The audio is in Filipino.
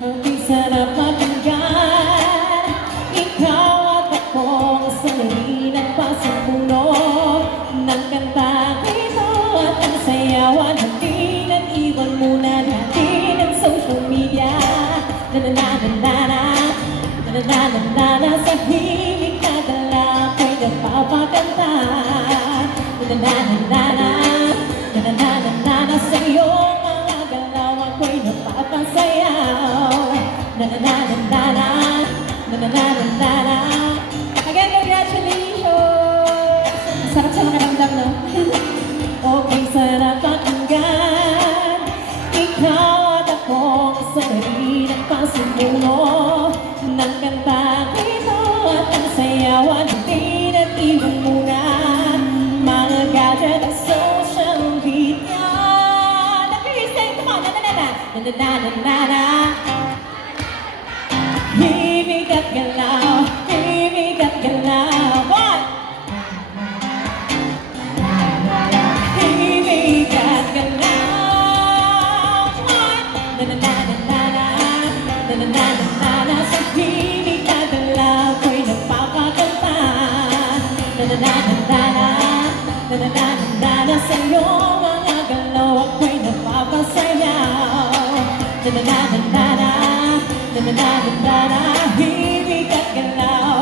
Ang sarap pakinggan. Ikaw at akong sanay nagpasimuno ng kantang ito at ang sayawan. Hindi nag-iwan muna natin ang social media. Na-na-na-na-na, na-na-na-na-na, sa himig na dala ko'y nagpapakanta. Na-na-na-na-na, na-na-na-na-na, sa iyong mga galaw ako'y napapasayaw. Na-na-na-na-na, na-na-na-na-na. Again, congratulations! Sarap sa mga ramdam, no? Okay, sarap pakinggan. Ikaw at akong sanay nagpasimuno ng kantang ito at ang sayawan. Hindi nag-iwan muna mga gadget at social media. Nag-i-sing, come on, na-na-na-na, na-na-na-na-na. Himig at galaw, himig at galaw. One! Himig at galaw. One! Na-na-na-na-na, na-na-na-na-na, sa himig at galaw ko'y nagpapakanta. Na-na-na-na-na, na-na-na-na-na, sa iyong mga galaw ako'y nagpapasayaw. Na-na-na-na-na, na-na-na-na-na, himig at galaw.